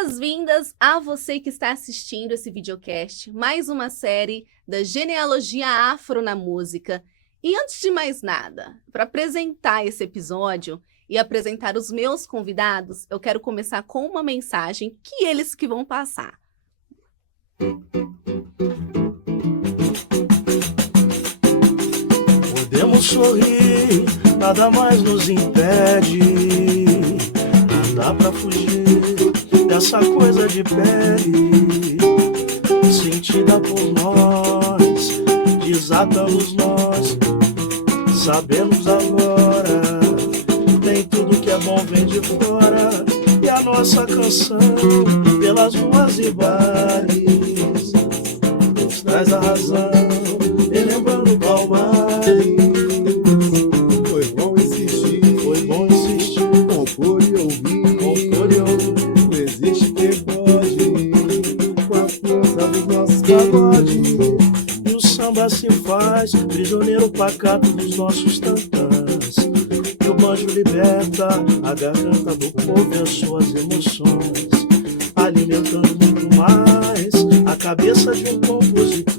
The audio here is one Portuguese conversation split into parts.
Boas-vindas a você que está assistindo esse videocast, mais uma série da genealogia afro na música. E antes de mais nada, para apresentar esse episódio e apresentar os meus convidados, eu quero começar com uma mensagem que eles que vão passar. Podemos sorrir, nada mais nos impede. Não dá pra fugir dessa coisa de pele, sentida por nós, desatamos nós. Sabemos agora, nem tudo que é bom vem de fora. E a nossa canção, pelas ruas e bares, nos traz a razão, relembrando o Palmares. Foi bom insistir, compor e ouvir. não existe quem pode, com a força dos nossos pagodes. E o samba se faz prisioneiro pacato dos nossos tantãs. E o banjo liberta a garganta do povo e as suas emoções, alimentando muito mais a cabeça de um compositor.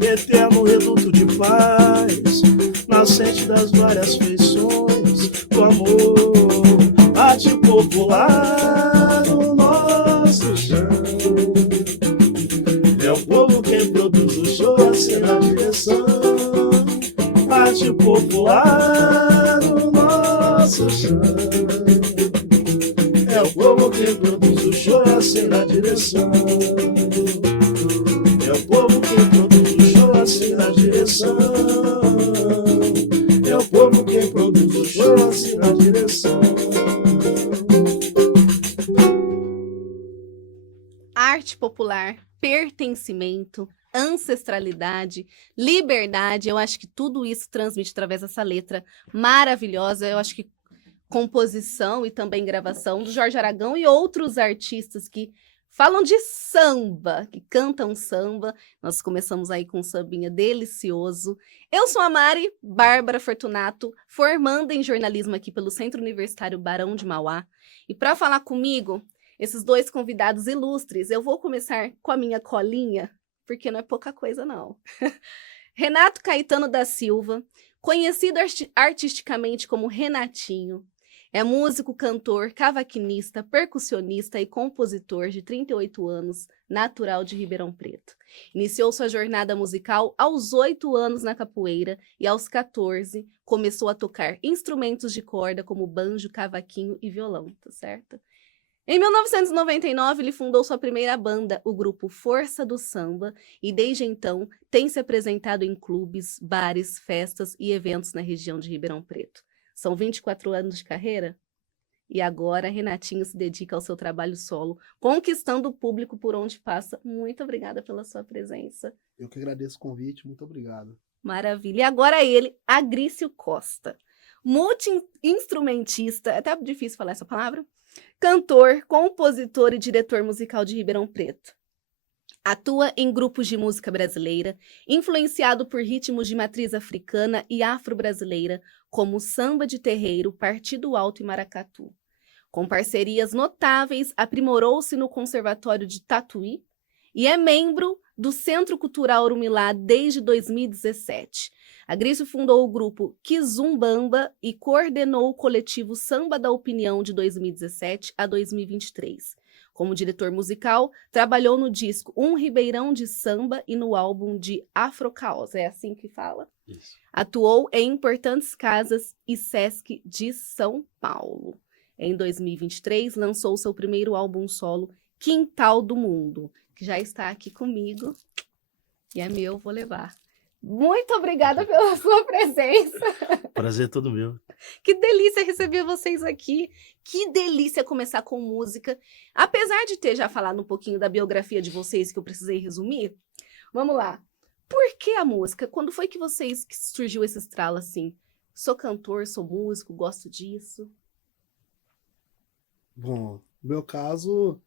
Eterno reduto de paz, nascente das várias feições do amor, arte popular no nosso chão. É o povo quem produz o show, assina a direção. Arte popular no nosso chão. É o povo quem produz o show, assina a direção. É o povo quem produz o show, assina a direção. É o povo quem produz o show, assina a direção. Arte popular, pertencimento, ancestralidade, liberdade, eu acho que tudo isso transmite através dessa letra maravilhosa. Eu acho que composição e também gravação do Jorge Aragão e outros artistas que falam de samba, que cantam samba. Nós começamos aí com um sambinha delicioso. Eu sou a Mari Bárbara Fortunato, formanda em jornalismo aqui pelo Centro Universitário Barão de Mauá. E para falar comigo, esses dois convidados ilustres, eu vou começar com a minha colinha, porque não é pouca coisa não. Renato Caetano da Silva, conhecido artisticamente como Renatinho, é músico, cantor, cavaquinista, percussionista e compositor de 38 anos, natural de Ribeirão Preto. Iniciou sua jornada musical aos 8 anos na capoeira e aos 14 começou a tocar instrumentos de corda como banjo, cavaquinho e violão, tá certo? Em 1999, ele fundou sua primeira banda, o grupo Força do Samba, e desde então tem se apresentado em clubes, bares, festas e eventos na região de Ribeirão Preto. São 24 anos de carreira e agora Renatinho se dedica ao seu trabalho solo, conquistando o público por onde passa. Muito obrigada pela sua presença. Eu que agradeço o convite, muito obrigado. Maravilha. E agora ele, Agrício Costa, multi-instrumentista, é até difícil falar essa palavra, cantor, compositor e diretor musical de Ribeirão Preto. Atua em grupos de música brasileira, influenciado por ritmos de matriz africana e afro-brasileira, como samba de terreiro, Partido Alto e maracatu. Com parcerias notáveis, aprimorou-se no Conservatório de Tatuí e é membro do Centro Cultural Urumilá desde 2017. Agrício fundou o grupo Kizumbamba e coordenou o coletivo Samba da Opinião de 2017 a 2023. Como diretor musical, trabalhou no disco Um Ribeirão de Samba e no álbum de Afrocaos, é assim que fala? Isso. Atuou em importantes casas e Sesc de São Paulo. Em 2023, lançou seu primeiro álbum solo, Quintal do Mundo, que já está aqui comigo e é meu, vou levar. Muito obrigada pela sua presença. Prazer todo meu. Que delícia receber vocês aqui. Que delícia começar com música. Apesar de ter já falado um pouquinho da biografia de vocês, que eu precisei resumir, vamos lá. Por que a música? Quando foi que surgiu esse estralo assim? Sou cantor, sou músico, gosto disso. Bom, no meu caso,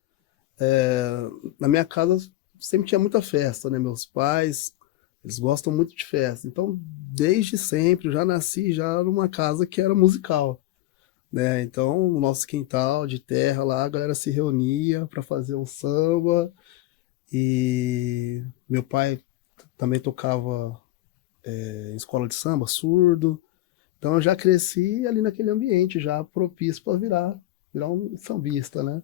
na minha casa sempre tinha muita festa, né? Meus pais, eles gostam muito de festa. Então, desde sempre, eu já nasci já numa casa que era musical. né? Então, no nosso quintal de terra lá, a galera se reunia para fazer um samba. E meu pai também tocava em escola de samba, surdo. Então eu já cresci ali naquele ambiente, já propício para virar um sambista, né?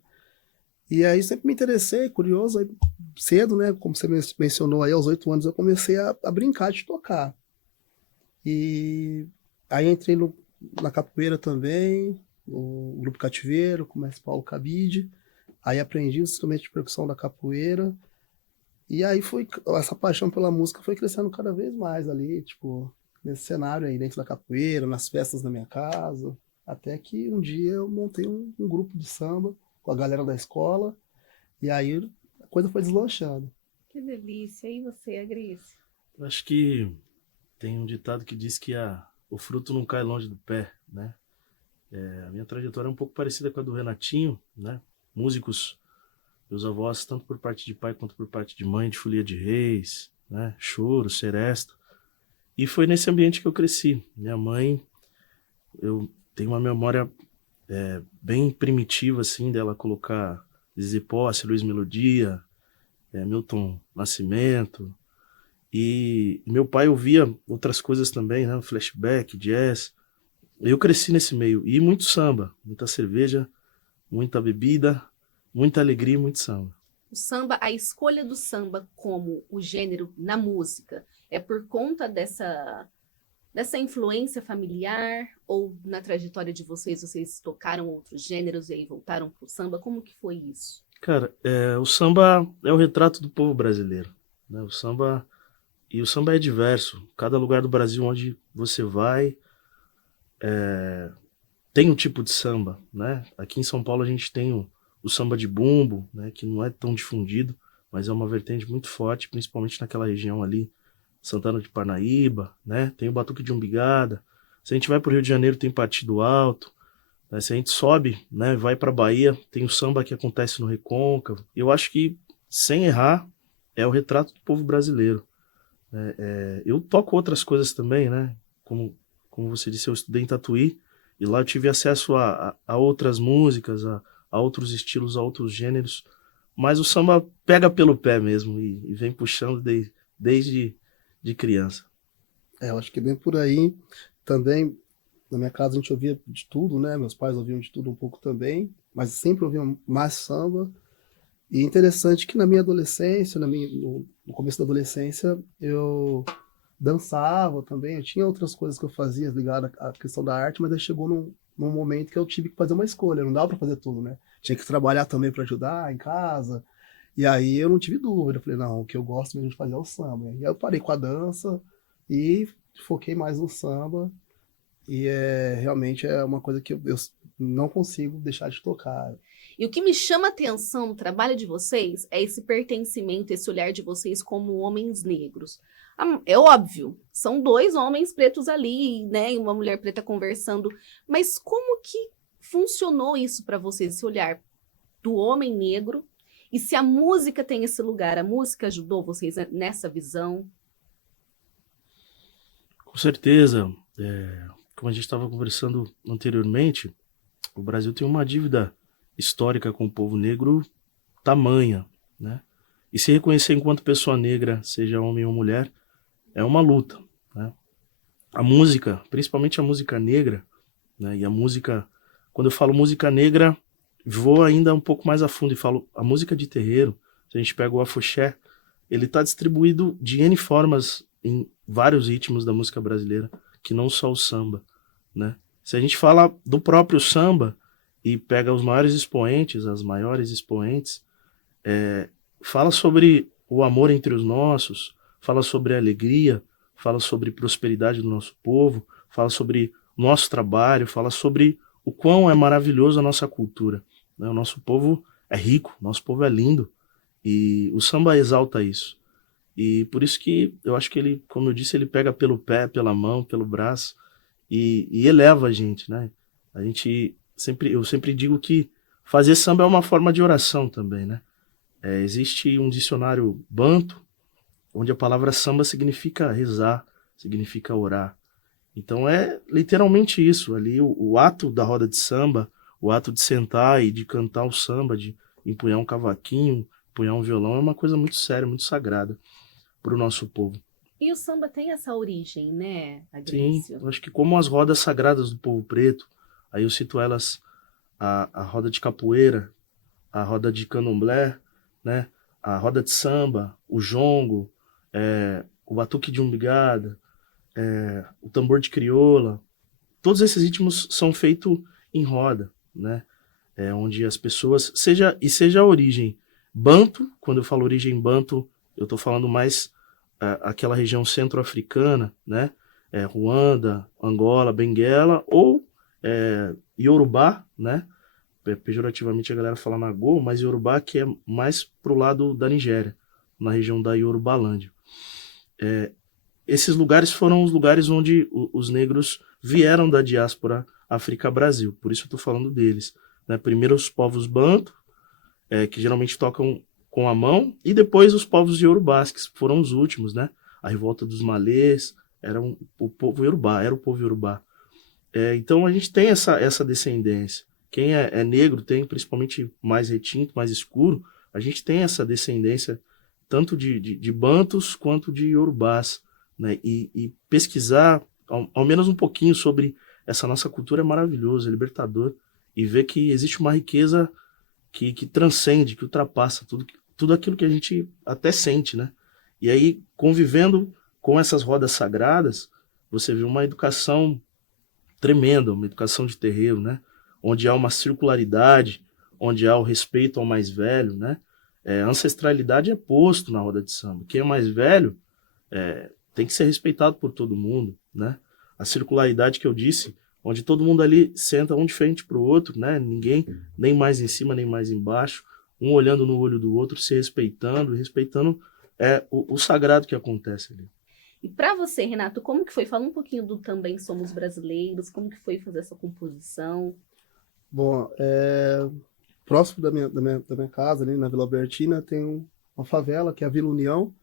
E aí sempre me interessei, curioso, aí, cedo, né? Como você mencionou aí, aos 8 anos eu comecei a brincar de tocar. E aí entrei na capoeira também, no grupo Cativeiro, com o mestre Paulo Cabide. Aí aprendi os instrumentos de percussão da capoeira. E aí essa paixão pela música foi crescendo cada vez mais ali, tipo, nesse cenário aí, dentro da capoeira, nas festas da minha casa. Até que um dia eu montei um grupo de samba com a galera da escola, e aí a coisa foi deslanchando. Que delícia. E você, Grace? Eu acho que tem um ditado que diz que o fruto não cai longe do pé, né? A minha trajetória é um pouco parecida com a do Renatinho, né? Músicos, meus avós, tanto por parte de pai quanto por parte de mãe, de Folia de Reis, né? Choro, Seresta. E foi nesse ambiente que eu cresci. Minha mãe, eu tenho uma memória bem primitiva, assim, dela colocar Zezé Posse, Luiz Melodia, Milton Nascimento. E meu pai ouvia outras coisas também, né? Flashback, jazz. Eu cresci nesse meio. E muito samba, muita cerveja, muita bebida, muita alegria e muito samba. O samba, a escolha do samba como o gênero na música é por conta dessa influência familiar ou na trajetória de vocês tocaram outros gêneros e aí voltaram pro samba? Como que foi isso? Cara, o samba é o retrato do povo brasileiro, né? O samba é diverso. Cada lugar do Brasil onde você vai tem um tipo de samba, né? Aqui em São Paulo a gente tem o samba de bumbo, né? Que não é tão difundido, mas é uma vertente muito forte, principalmente naquela região ali, Santana de Parnaíba, né? Tem o batuque de umbigada. Se a gente vai para o Rio de Janeiro, tem Partido Alto. Né? Se a gente sobe, né, vai para Bahia, tem o samba que acontece no Recôncavo. Eu acho que, sem errar, é o retrato do povo brasileiro. Eu toco outras coisas também, né? Como você disse, eu estudei em Tatuí, e lá eu tive acesso a outras músicas, a outros estilos, a outros gêneros. Mas o samba pega pelo pé mesmo e vem puxando desde de criança. Eu acho que bem por aí também. Na minha casa a gente ouvia de tudo, né? Meus pais ouviam de tudo um pouco também, mas sempre ouviam mais samba. E interessante que na minha adolescência, no começo da adolescência, eu dançava também. Eu tinha outras coisas que eu fazia ligadas à questão da arte, mas aí chegou num momento que eu tive que fazer uma escolha. Não dava para fazer tudo, né? Tinha que trabalhar também para ajudar em casa. E aí eu não tive dúvida. Eu falei, não, o que eu gosto mesmo de fazer é o samba. E aí eu parei com a dança e foquei mais no samba. E realmente é uma coisa que eu não consigo deixar de tocar. E o que me chama a atenção no trabalho de vocês é esse pertencimento, esse olhar de vocês como homens negros. É óbvio, são dois homens pretos ali, né, e uma mulher preta conversando, mas como que funcionou isso para vocês, esse olhar do homem negro? E se a música tem esse lugar, a música ajudou vocês nessa visão? Com certeza. Como a gente estava conversando anteriormente, o Brasil tem uma dívida histórica com o povo negro tamanha, né? E se reconhecer enquanto pessoa negra, seja homem ou mulher, é uma luta, né? A música, principalmente a música negra, né? E a música, quando eu falo música negra, vou ainda um pouco mais a fundo e falo a música de terreiro. Se a gente pega o afoxé, ele está distribuído de N formas em vários ritmos da música brasileira, que não só o samba, né? Se a gente fala do próprio samba e pega os maiores expoentes, as maiores expoentes, fala sobre o amor entre os nossos, fala sobre a alegria, fala sobre prosperidade do nosso povo, fala sobre o nosso trabalho, fala sobre o quão é maravilhoso a nossa cultura, né? O nosso povo é rico, nosso povo é lindo, e o samba exalta isso. E por isso que eu acho que ele, como eu disse, ele pega pelo pé, pela mão, pelo braço e eleva a gente, né? Eu sempre digo que fazer samba é uma forma de oração também, né? Existe um dicionário banto, onde a palavra samba significa rezar, significa orar. Então é literalmente isso, ali o ato da roda de samba, o ato de sentar e de cantar o samba, de empunhar um cavaquinho, empunhar um violão, é uma coisa muito séria, muito sagrada para o nosso povo. E o samba tem essa origem, né, Sim, Agrício? eu acho que como as rodas sagradas do povo preto, aí eu cito elas, a roda de capoeira, a roda de candomblé, né, a roda de samba, o jongo, o batuque de umbigada, o tambor de crioula, todos esses ritmos são feitos em roda, né, onde as pessoas, seja a origem banto, quando eu falo origem banto, eu estou falando mais aquela região centro-africana, né? Ruanda, Angola, Benguela, ou Yorubá, né? Pejorativamente a galera fala Nagô, mas Yorubá que é mais pro lado da Nigéria, na região da Yorubalândia. Esses lugares foram os lugares onde os negros vieram da diáspora África-Brasil, por isso eu estou falando deles. Né? Primeiro os povos banto, que geralmente tocam com a mão, e depois os povos iorubás, que foram os últimos, né? A revolta dos malês, o povo iorubá, era o povo iorubá. Então a gente tem essa descendência. Quem é negro tem, principalmente mais retinto, mais escuro, a gente tem essa descendência tanto de bantos quanto de iorubás. Né? E pesquisar ao menos um pouquinho sobre essa nossa cultura é maravilhoso, é libertador. E ver que existe uma riqueza que transcende, que ultrapassa tudo aquilo que a gente até sente, né? E aí, convivendo com essas rodas sagradas, você vê uma educação tremenda, uma educação de terreiro, né? Onde há uma circularidade, onde há o respeito ao mais velho, né? A ancestralidade é posto na roda de samba. Quem é mais velho tem que ser respeitado por todo mundo, né? A circularidade que eu disse, onde todo mundo ali senta um de frente para o outro, né? Ninguém nem mais em cima nem mais embaixo, um olhando no olho do outro, se respeitando o sagrado que acontece ali. E para você, Renato, como que foi? Fala um pouquinho do Também Somos Brasileiros, como que foi fazer essa composição? Bom, próximo da minha casa, ali na Vila Albertina, tem uma favela, que é a Vila União,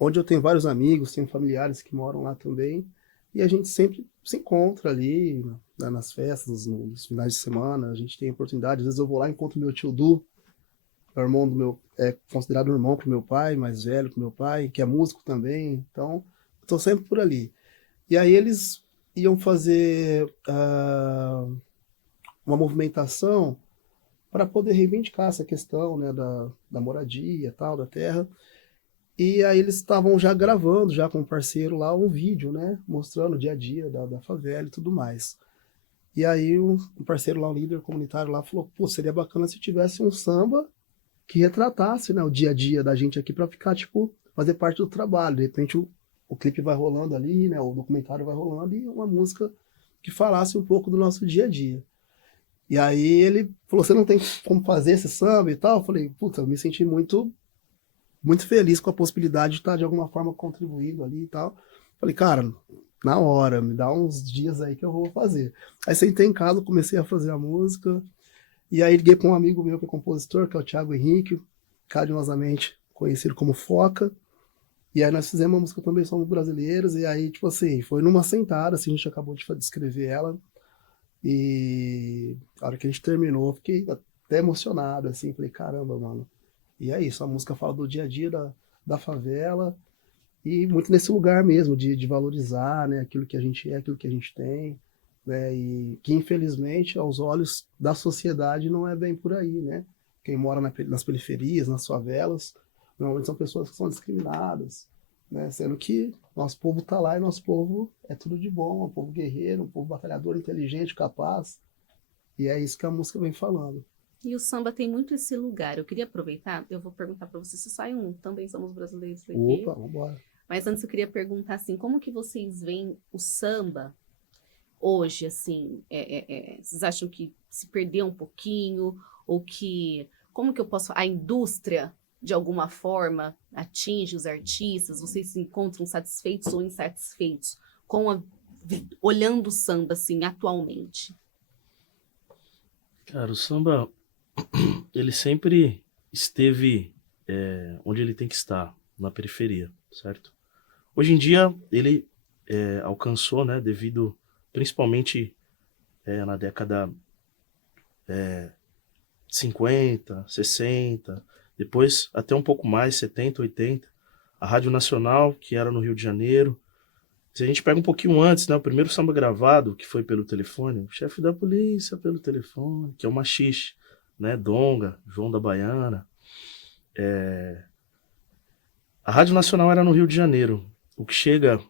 onde eu tenho vários amigos, tenho familiares que moram lá também, e a gente sempre se encontra ali, né, nas festas, nos finais de semana, a gente tem oportunidade, às vezes eu vou lá e encontro meu tio Du, é o irmão do meu, considerado um irmão pro meu pai, mais velho que meu pai, que é músico também, então eu tô sempre por ali. E aí eles iam fazer uma movimentação para poder reivindicar essa questão, né, da moradia e tal, da terra. E aí eles estavam já gravando, já com um parceiro lá, um vídeo, né, mostrando o dia a dia da favela e tudo mais. E aí um parceiro lá, um líder comunitário lá, falou, pô, seria bacana se tivesse um samba que retratasse, né, o dia a dia da gente aqui para ficar, tipo, fazer parte do trabalho. De repente o clipe vai rolando ali, né, o documentário vai rolando e uma música que falasse um pouco do nosso dia a dia. E aí ele falou, você não tem como fazer esse samba e tal? Eu falei, puta, eu me senti muito feliz com a possibilidade de estar de alguma forma contribuindo ali e tal. Falei, cara, na hora, me dá uns dias aí que eu vou fazer. Aí sentei em casa, comecei a fazer a música, e aí liguei para um amigo meu que é compositor, que é o Thiago Henrique, carinhosamente conhecido como Foca, e aí nós fizemos uma música Também Somos Brasileiros, e aí, tipo assim, foi numa sentada, assim, a gente acabou de escrever ela, e a hora que a gente terminou, eu fiquei até emocionado, assim, falei, caramba, mano. E é isso, a música fala do dia a dia da favela, e muito nesse lugar mesmo, de valorizar, né, aquilo que a gente é, aquilo que a gente tem, né, e que infelizmente, aos olhos da sociedade, não é bem por aí, né? Quem mora nas periferias, nas favelas, normalmente são pessoas que são discriminadas, né, sendo que nosso povo está lá e nosso povo é tudo de bom, é um povo guerreiro, um povo batalhador, inteligente, capaz, e é isso que a música vem falando. E o samba tem muito esse lugar. Eu queria aproveitar, eu vou perguntar para você se sai um Também Somos Brasileiros daqui. Opa, vambora. Mas antes eu queria perguntar assim, como que vocês veem o samba hoje, assim? Vocês acham que se perdeu um pouquinho? Ou que, como que eu posso... A indústria, de alguma forma, atinge os artistas? Vocês se encontram satisfeitos ou insatisfeitos olhando o samba, assim, atualmente? Cara, o samba, ele sempre esteve onde ele tem que estar, na periferia, certo? Hoje em dia, ele alcançou, né, devido principalmente na década 50, 60, depois até um pouco mais, 70, 80, a Rádio Nacional, que era no Rio de Janeiro. Se a gente pega um pouquinho antes, né, o primeiro samba gravado, que foi pelo telefone, o chefe da polícia pelo telefone, que é o Machixe, né, Donga, João da Baiana. A Rádio Nacional era no Rio de Janeiro. O que chega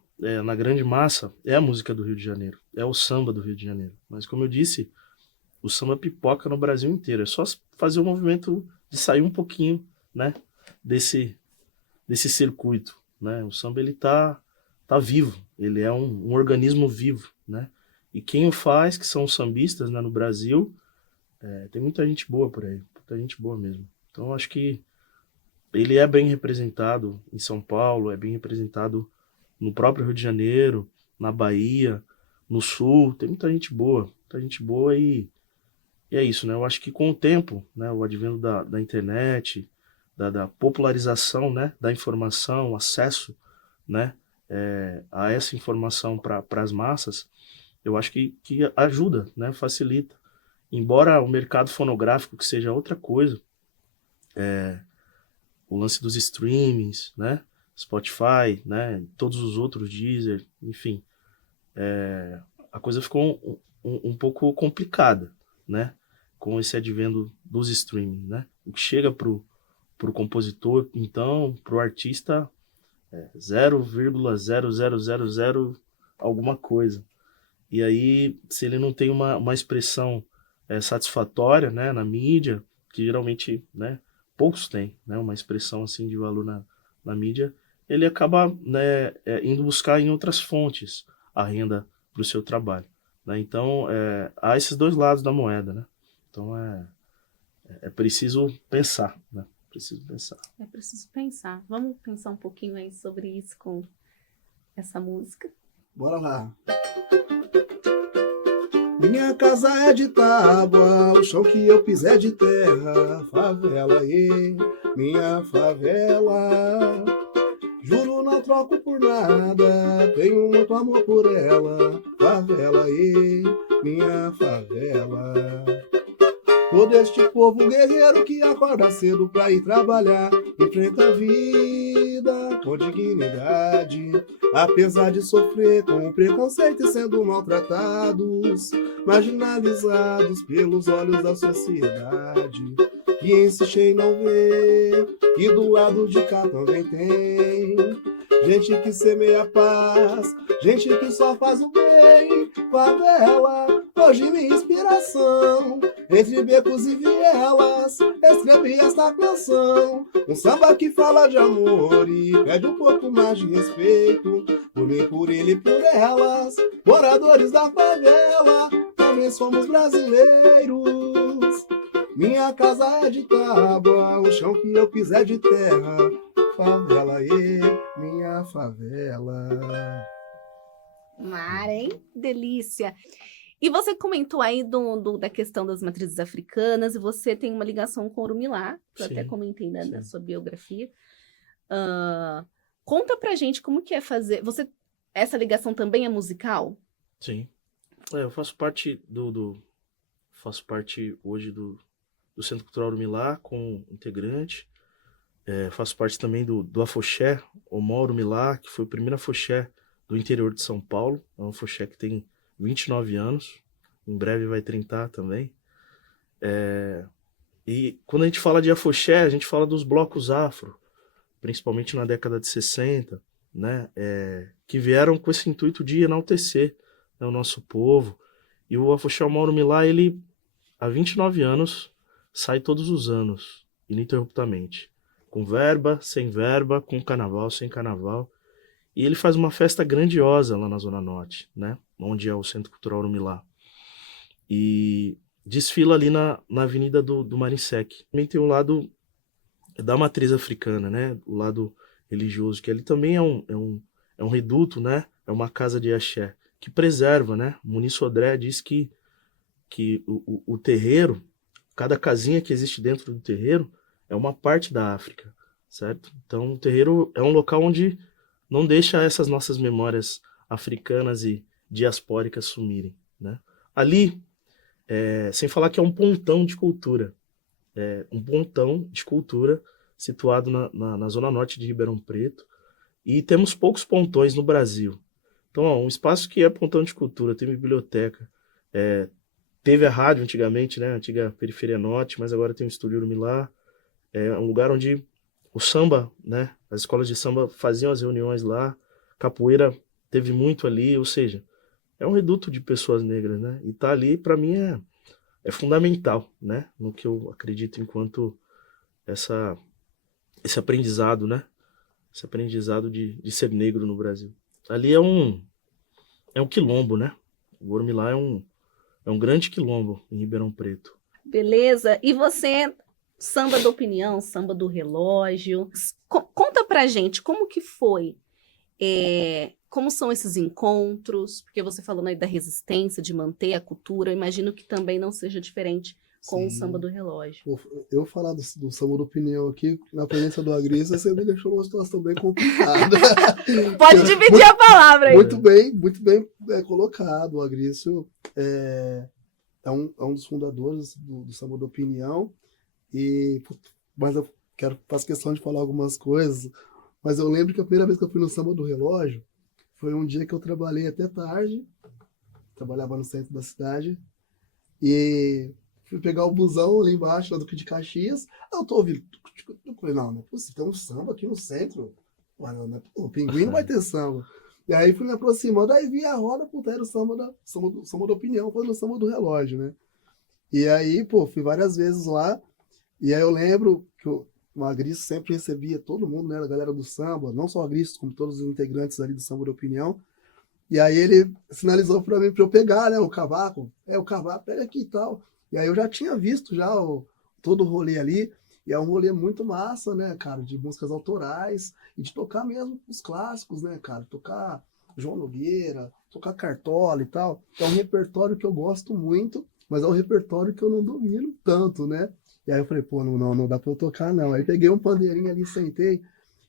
na grande massa é a música do Rio de Janeiro, é o samba do Rio de Janeiro. Mas como eu disse, o samba pipoca no Brasil inteiro. É só fazer o movimento de sair um pouquinho, né, desse circuito, né? O samba, ele tá vivo, ele é um organismo vivo, né? E quem o faz, que são os sambistas, né, no Brasil, tem muita gente boa por aí, muita gente boa mesmo. Então acho que ele é bem representado em São Paulo, é bem representado no próprio Rio de Janeiro, na Bahia, no Sul, tem muita gente boa e é isso, né? Eu acho que com o tempo, né, o advento da internet, da popularização, né, da informação, acesso, né, a essa informação para as massas, eu acho que ajuda, né, facilita. Embora o mercado fonográfico, que seja outra coisa, o lance dos streamings, né, Spotify, né, todos os outros, Deezer, enfim, a coisa ficou um pouco complicada, né, com esse advento dos streamings, né. O que chega pro compositor, então, pro artista, 0,0000 alguma coisa. E aí, se ele não tem uma expressão satisfatória, né, na mídia, que geralmente, né, poucos têm, né, uma expressão assim de valor na mídia, ele acaba, né, indo buscar em outras fontes a renda para o seu trabalho, né? Então, há esses dois lados da moeda, né? Então, é preciso pensar, né? Preciso pensar. É preciso pensar. Vamos pensar um pouquinho aí sobre isso com essa música. Bora lá. Minha casa é de tábua, o chão que eu piso é de terra, favela, minha favela. Juro, não troco por nada, tenho muito amor por ela, favela, minha favela. Todo este povo guerreiro que acorda cedo pra ir trabalhar, enfrenta a vida com dignidade, apesar de sofrer com preconceito e sendo maltratados, marginalizados pelos olhos da sociedade, que insiste em não ver que do lado de cá também tem gente que semeia paz, gente que só faz o bem. Favela, hoje minha inspiração, entre becos e vielas, escrevi esta canção. Um samba que fala de amor e pede um pouco mais de respeito, por mim, por ele e por elas, moradores da favela, também somos brasileiros. Minha casa é de tábua, o chão que eu piso é de terra, favela, minha favela. Mar, hein? Delícia! E você comentou aí da questão das matrizes africanas, e você tem uma ligação com o Orumilá, que eu até comentei na sua biografia. Conta pra gente como que é fazer... Essa ligação também é musical? Sim. Eu faço parte faço parte hoje do Centro Cultural Orumilá como integrante. Faço parte também do Afoxé, Omó Orumilá, que foi o primeiro afoxé do interior de São Paulo. É um afoxé que tem 29 anos, em breve vai 30 também. E quando a gente fala de afoxé, a gente fala dos blocos afro, principalmente na década de 60, né, que vieram com esse intuito de enaltecer, né, o nosso povo. E o afoxé Omó Orumilá, ele há 29 anos sai todos os anos, ininterruptamente, com verba, sem verba, com carnaval, sem carnaval. E ele faz uma festa grandiosa lá na Zona Norte, né? Onde é o Centro Cultural Orumilá. E desfila ali na Avenida do Marinsec. Também tem o lado da matriz africana, né? O lado religioso, que ali também é um reduto, né? É uma casa de axé, que preserva, né? O Muniz Sodré diz que o terreiro, cada casinha que existe dentro do terreiro, é uma parte da África, certo? Então o terreiro é um local onde não deixa essas nossas memórias africanas e diaspóricas sumirem, né? Ali, sem falar que é um pontão de cultura, situado na zona norte de Ribeirão Preto, e temos poucos pontões no Brasil. Então, um espaço que é pontão de cultura, tem biblioteca, teve a rádio antigamente, né, a antiga Periferia Norte, mas agora tem o Estúdio Urumilá, é um lugar onde o samba, né, as escolas de samba faziam as reuniões lá, capoeira teve muito ali, ou seja, é um reduto de pessoas negras, né, e tá ali, para mim, é fundamental, né, no que eu acredito enquanto esse aprendizado, né, esse aprendizado de ser negro no Brasil. Ali é um quilombo, né, o Urumilá é um grande quilombo em Ribeirão Preto. Beleza. E você, samba da opinião, samba do relógio. Conta pra gente como que foi, como são esses encontros, porque você falou aí da resistência, de manter a cultura, eu imagino que também não seja diferente com o samba do relógio. Pô, eu falar do samba da opinião aqui, na presença do Agrista, você me deixou numa situação bem complicada. Pode dividir a palavra aí. Muito bem colocado. O Agrício é um dos fundadores do samba da opinião, mas eu faço questão de falar algumas coisas. Mas eu lembro que a primeira vez que eu fui no samba do relógio foi um dia que eu trabalhei até tarde, trabalhava no centro da cidade, e fui pegar o busão ali embaixo, lá do de Caxias. Eu tô ouvindo. Eu falei, não é possível, tem um samba aqui no centro. O Pinguim não vai ter samba. E aí fui me aproximando, aí vi a roda, puta, era o samba da opinião, foi no samba do relógio, né? E aí, pô, fui várias vezes lá, e aí eu lembro que o Agriço sempre recebia todo mundo, né, a galera do samba, não só o Agriço, como todos os integrantes ali do samba da opinião. E aí ele sinalizou pra mim pra eu pegar, né, o cavaco. O cavaco, pega aqui e tal. E aí eu já tinha visto já todo o rolê ali, e é um rolê muito massa, né, cara, de músicas autorais, e de tocar mesmo os clássicos, né, cara, tocar João Nogueira, tocar Cartola e tal. É um repertório que eu gosto muito, mas é um repertório que eu não domino tanto, né. E aí eu falei, pô, não dá pra eu tocar, não. Aí peguei um pandeirinho ali, sentei,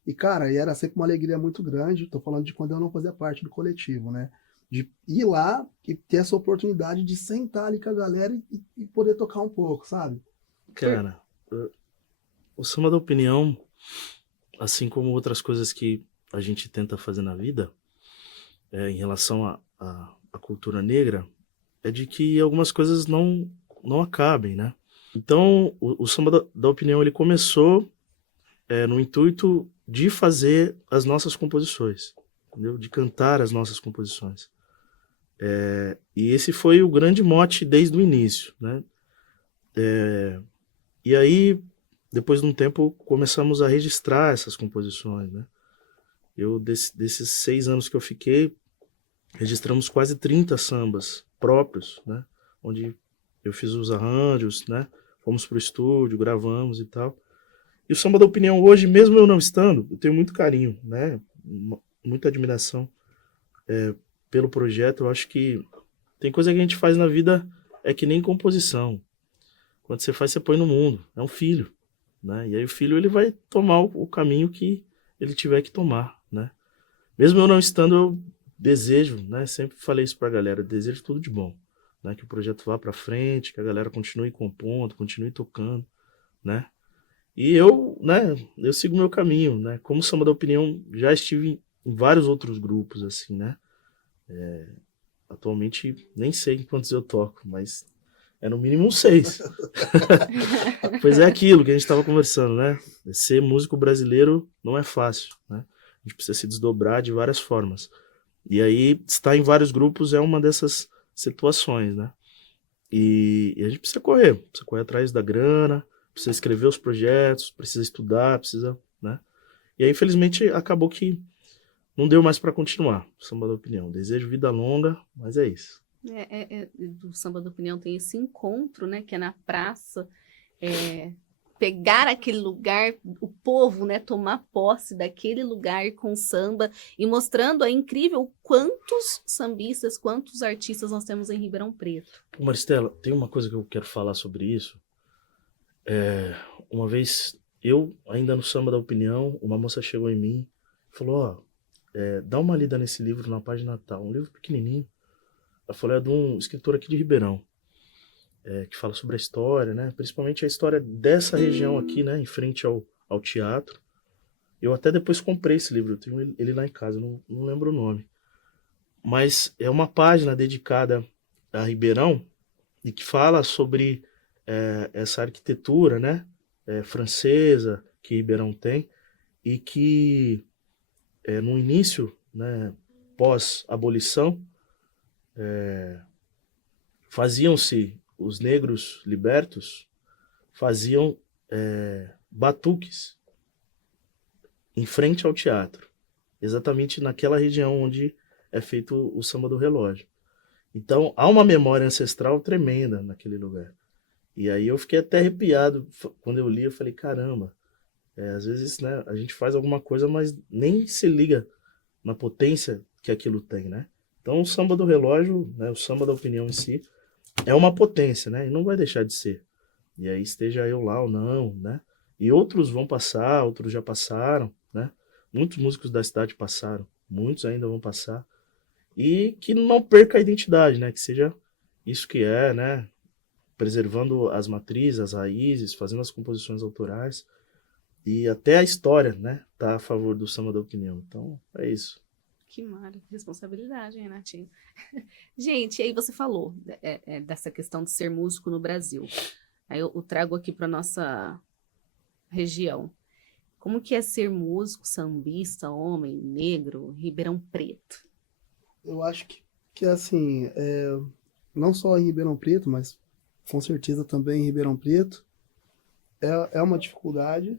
e, cara, era sempre uma alegria muito grande, tô falando de quando eu não fazia parte do coletivo, né, de ir lá e ter essa oportunidade de sentar ali com a galera e poder tocar um pouco, sabe? Cara, o samba da opinião, assim como outras coisas que a gente tenta fazer na vida, em relação à cultura negra, é de que algumas coisas não acabem, né? Então, o samba da opinião, ele começou no intuito de fazer as nossas composições, entendeu? De cantar as nossas composições. E esse foi o grande mote desde o início, né? E aí, depois de um tempo, começamos a registrar essas composições, né? Desses 6 anos que eu fiquei, registramos quase 30 sambas próprios, né? Onde eu fiz os arranjos, né? Fomos pro estúdio, gravamos e tal. E o samba da opinião hoje, mesmo eu não estando, eu tenho muito carinho, né? Muita admiração pelo projeto. Eu acho que tem coisa que a gente faz na vida que nem composição. Quando você faz, você põe no mundo. É um filho, né? E aí o filho, ele vai tomar o caminho que ele tiver que tomar, né? Mesmo eu não estando, eu desejo, né? Sempre falei isso pra galera, desejo tudo de bom, né? Que o projeto vá pra frente, que a galera continue compondo, continue tocando, né? E eu sigo meu caminho, né? Como samba da opinião, já estive em vários outros grupos, assim, né? Atualmente, nem sei quantos eu toco, mas é no mínimo uns 6. Pois é aquilo que a gente estava conversando, né? Ser músico brasileiro não é fácil, né? A gente precisa se desdobrar de várias formas. E aí, estar em vários grupos é uma dessas situações, né? E a gente precisa correr atrás da grana, precisa escrever os projetos, precisa estudar, precisa, né? E aí, infelizmente, acabou que não deu mais para continuar, samba da opinião. Desejo vida longa, mas é isso. Do samba da opinião tem esse encontro, né, que é na praça, pegar aquele lugar, o povo, né, tomar posse daquele lugar com samba e mostrando incrível quantos sambistas, quantos artistas nós temos em Ribeirão Preto. Maristela, tem uma coisa que eu quero falar sobre isso. Uma vez, eu, ainda no samba da opinião, uma moça chegou em mim e falou, dá uma lida nesse livro na página tal, um livro pequenininho. A folha é de um escritor aqui de Ribeirão, que fala sobre a história, né? Principalmente a história dessa região aqui, né? Em frente ao teatro. Eu até depois comprei esse livro, eu tenho ele lá em casa, não lembro o nome. Mas é uma página dedicada a Ribeirão e que fala sobre essa arquitetura, né? Francesa que Ribeirão tem e que no início, né? Pós-abolição, faziam-se, os negros libertos faziam batuques em frente ao teatro, exatamente naquela região onde é feito o samba do relógio. Então, há uma memória ancestral tremenda naquele lugar. E aí eu fiquei até arrepiado quando eu li, eu falei, caramba, às vezes, né, a gente faz alguma coisa, mas nem se liga na potência que aquilo tem, né? Então, o samba do relógio, né, o samba da opinião em si, é uma potência, né? E não vai deixar de ser. E aí, esteja eu lá ou não, né? E outros vão passar, outros já passaram, né? Muitos músicos da cidade passaram, muitos ainda vão passar. E que não perca a identidade, né? Que seja isso que é, né? Preservando as matrizes, as raízes, fazendo as composições autorais. E até a história, né? Tá a favor do samba da opinião. Então, é isso. Que maravilha, responsabilidade, hein, Renatinho? Gente, aí você falou dessa questão de ser músico no Brasil. Aí eu trago aqui para nossa região. Como que é ser músico, sambista, homem, negro, Ribeirão Preto? Eu acho que assim, não só em Ribeirão Preto, mas com certeza também em Ribeirão Preto, é uma dificuldade.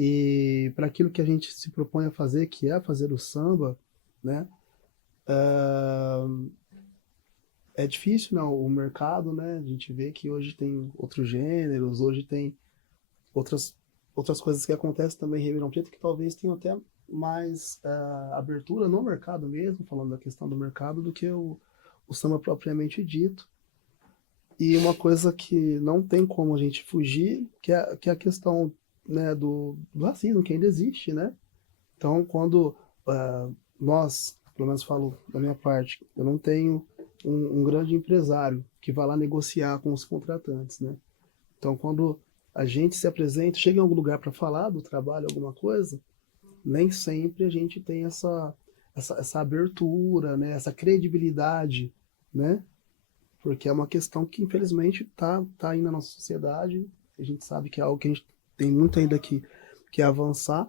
E para aquilo que a gente se propõe a fazer, que é fazer o samba, né? É difícil, né? O mercado, né? A gente vê que hoje tem outros gêneros, hoje tem outras coisas que acontecem também em Ribeirão Preto que talvez tenham até mais abertura no mercado mesmo, falando da questão do mercado, do que o samba propriamente dito. E uma coisa que não tem como a gente fugir, que é a questão, né, do racismo, que ainda existe, né? Então, quando nós, pelo menos falo da minha parte, eu não tenho um grande empresário que vai lá negociar com os contratantes, né? Então, quando a gente se apresenta, chega em algum lugar para falar do trabalho, alguma coisa, nem sempre a gente tem essa abertura, né? Essa credibilidade, né? Porque é uma questão que, infelizmente, tá aí na nossa sociedade. A gente sabe que é algo que a gente tem muito ainda que avançar,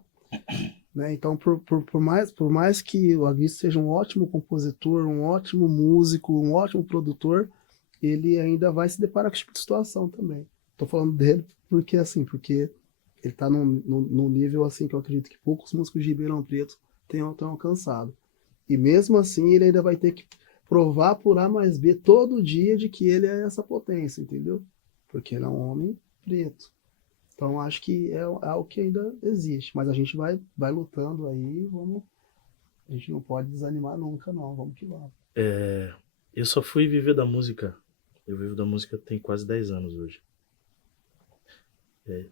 né? Então, por mais que o Aguiz seja um ótimo compositor, um ótimo músico, um ótimo produtor, ele ainda vai se deparar com esse tipo de situação também. Tô falando dele porque ele tá num nível assim que eu acredito que poucos músicos de Ribeirão Preto tenham alcançado. E mesmo assim, ele ainda vai ter que provar por A mais B todo dia de que ele é essa potência, entendeu? Porque ele é um homem preto. Então, acho que é algo que ainda existe. Mas a gente vai lutando aí, a gente não pode desanimar nunca, não. Vamos que vamos. Eu só fui viver da música. Eu vivo da música tem quase 10 anos hoje.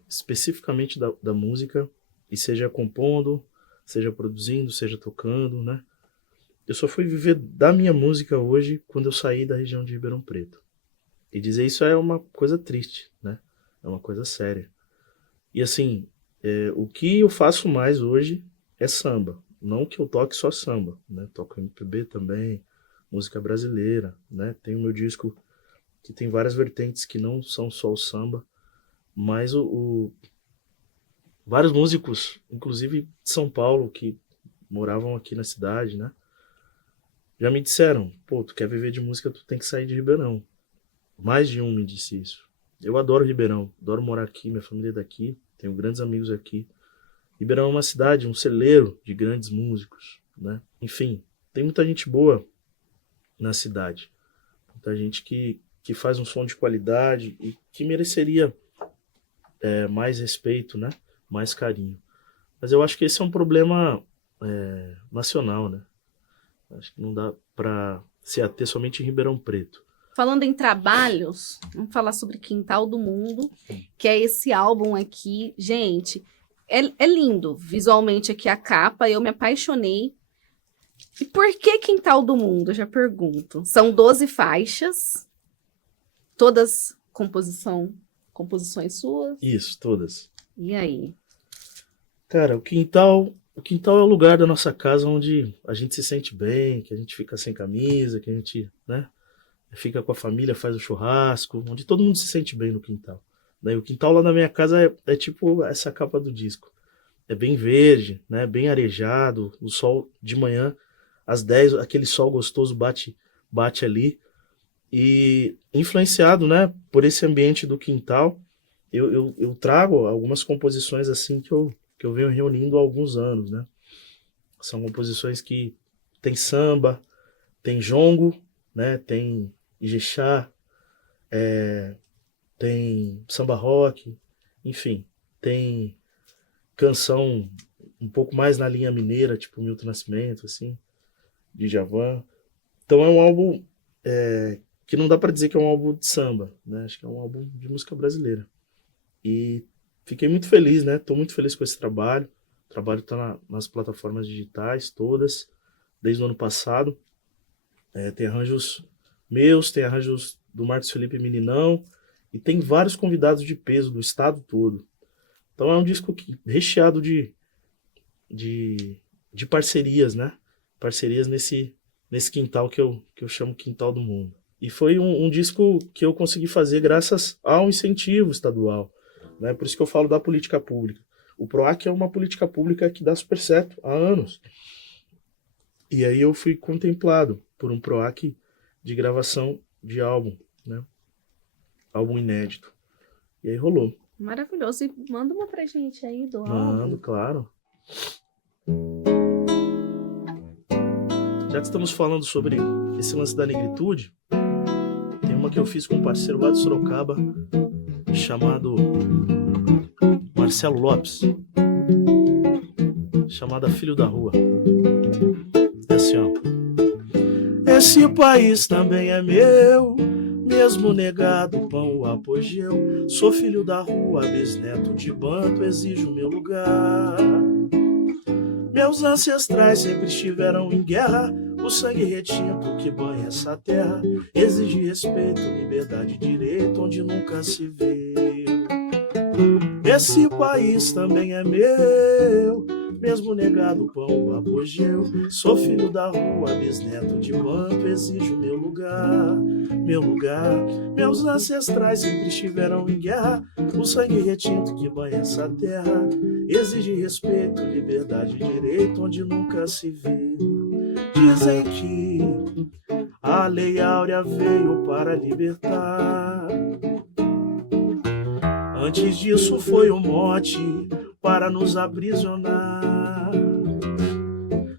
Especificamente da música, e seja compondo, seja produzindo, seja tocando, né? Eu só fui viver da minha música hoje quando eu saí da região de Ribeirão Preto. E dizer isso é uma coisa triste, né? É uma coisa séria. E assim, o que eu faço mais hoje é samba. Não que eu toque só samba, né? Toco MPB também, música brasileira, né? Tem o meu disco que tem várias vertentes que não são só o samba, mas vários músicos, inclusive de São Paulo, que moravam aqui na cidade, né? Já me disseram, pô, tu quer viver de música, tu tem que sair de Ribeirão. Mais de um me disse isso. Eu adoro Ribeirão, adoro morar aqui, minha família é daqui, tenho grandes amigos aqui. Ribeirão é uma cidade, um celeiro de grandes músicos, né? Enfim, tem muita gente boa na cidade. Muita gente que faz um som de qualidade e que mereceria mais respeito, né? Mais carinho. Mas eu acho que esse é um problema nacional, né? Acho que não dá para se ater somente em Ribeirão Preto. Falando em trabalhos, vamos falar sobre Quintal do Mundo, que é esse álbum aqui. Gente, é lindo visualmente aqui a capa, eu me apaixonei. E por que Quintal do Mundo? Eu já pergunto. São 12 faixas, todas composições suas. Isso, todas. E aí? Cara, o quintal é o lugar da nossa casa onde a gente se sente bem, que a gente fica sem camisa, que a gente, né, fica com a família, faz o churrasco, onde todo mundo se sente bem no quintal. Daí o quintal lá na minha casa é tipo essa capa do disco. É bem verde, né, bem arejado, o sol de manhã, às 10, aquele sol gostoso bate ali. E influenciado, né, por esse ambiente do quintal, eu trago algumas composições assim que eu venho reunindo há alguns anos, né? São composições que tem samba, tem jongo, né? Tem ijexá, tem samba rock, enfim, tem canção um pouco mais na linha mineira, tipo Milton Nascimento, assim, Djavan. Então é um álbum que não dá para dizer que é um álbum de samba, né? Acho que é um álbum de música brasileira. E fiquei muito feliz, né? Estou muito feliz com esse trabalho. O trabalho está nas plataformas digitais todas, desde o ano passado. Tem arranjos meus, tem arranjos do Marcos Felipe Meninão, e tem vários convidados de peso do estado todo. Então é um disco recheado de parcerias, né? Parcerias nesse quintal que eu chamo Quintal do Mundo. E foi um disco que eu consegui fazer graças ao incentivo estadual, né? Por isso que eu falo da política pública. O PROAC é uma política pública que dá super certo há anos. E aí eu fui contemplado por um PROAC de gravação de álbum, né? Álbum inédito. E aí rolou. Maravilhoso. E manda uma pra gente aí do álbum. Mando, claro. Já que estamos falando sobre esse lance da negritude, tem uma que eu fiz com um parceiro lá de Sorocaba, chamado Marcelo Lopes, chamada Filho da Rua. É assim, ó. Esse país também é meu, mesmo negado, pão o apogeu. Sou filho da rua, bisneto de banto, exijo meu lugar. Meus ancestrais sempre estiveram em guerra, o sangue retinto que banha essa terra exige respeito, liberdade e direito onde nunca se viu. Esse país também é meu, mesmo negado pão o apogeu. Sou filho da rua, bisneto de banto, exijo meu lugar, meu lugar. Meus ancestrais sempre estiveram em guerra, o sangue retinto que banha essa terra exige respeito, liberdade e direito onde nunca se viu. Dizem que a Lei Áurea veio para libertar. Antes disso foi um mote para nos aprisionar.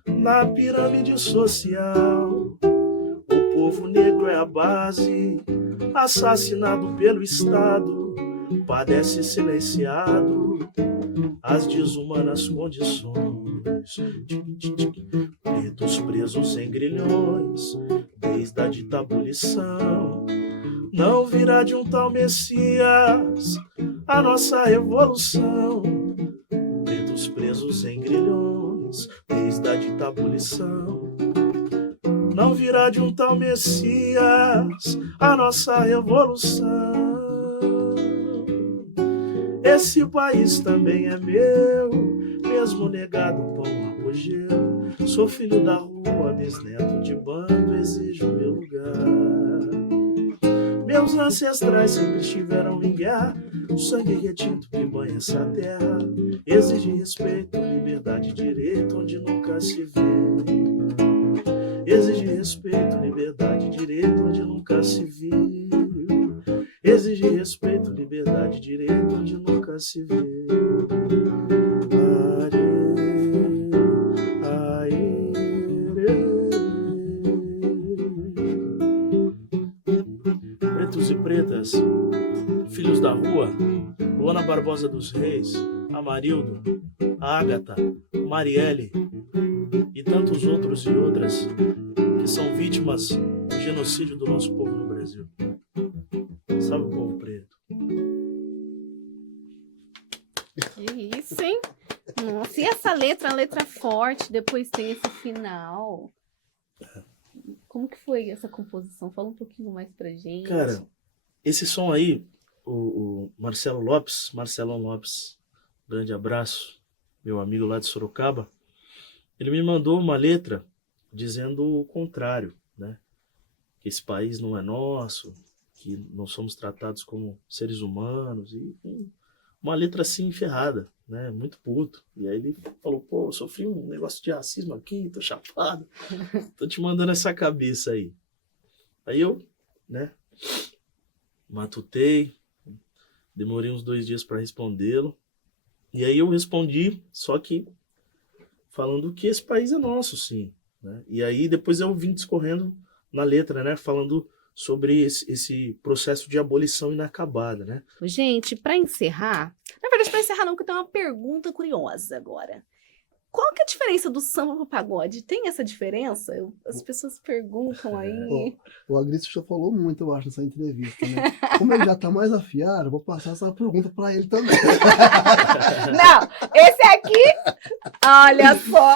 Na pirâmide social, o povo negro é a base, assassinado pelo Estado, padece silenciado as desumanas condições. Pretos presos em grilhões, desde a dita abolição. Não virá de um tal Messias a nossa revolução. Pretos presos em grilhões, desde a dita abolição. Não virá de um tal Messias a nossa revolução. Esse país também é meu, mesmo negado pão apogeu. Sou filho da rua, bisneto de bando, exijo meu lugar. Meus ancestrais sempre estiveram em guerra, o sangue retinto que banha essa terra exige respeito, liberdade e direito onde nunca se vê. Exige respeito, liberdade e direito onde nunca se viu. Exige respeito, liberdade e direito onde nunca se vê. Pretos e pretas, filhos da rua, Luana Barbosa dos Reis, Amarildo, Ágata, Marielle e tantos outros e outras que são vítimas do genocídio do nosso povo no Brasil. Salve o povo preto. Que isso, hein? Nossa, e essa letra, a letra forte, depois tem esse final. Como que foi essa composição? Fala um pouquinho mais pra gente. Cara, esse som aí, o Marcelão Lopes, grande abraço, meu amigo lá de Sorocaba, ele me mandou uma letra dizendo o contrário, né? Que esse país não é nosso, que não somos tratados como seres humanos, e uma letra assim ferrada, né? Muito puto. E aí ele falou, pô, eu sofri um negócio de racismo aqui, tô chapado, tô te mandando essa cabeça aí. Aí eu, né, matutei, demorei uns 2 dias para respondê-lo, e aí eu respondi, só que falando que esse país é nosso, sim, né? E aí depois eu vim discorrendo na letra, né, falando sobre esse processo de abolição inacabada, né? Gente, para encerrar, na verdade, para encerrar não, que eu tenho uma pergunta curiosa agora. Qual que é a diferença do samba pro pagode? Tem essa diferença? As pessoas perguntam aí. O Agrício já falou muito, eu acho, nessa entrevista, né? Como ele já tá mais afiado, eu vou passar essa pergunta para ele também. Não, esse aqui, olha só.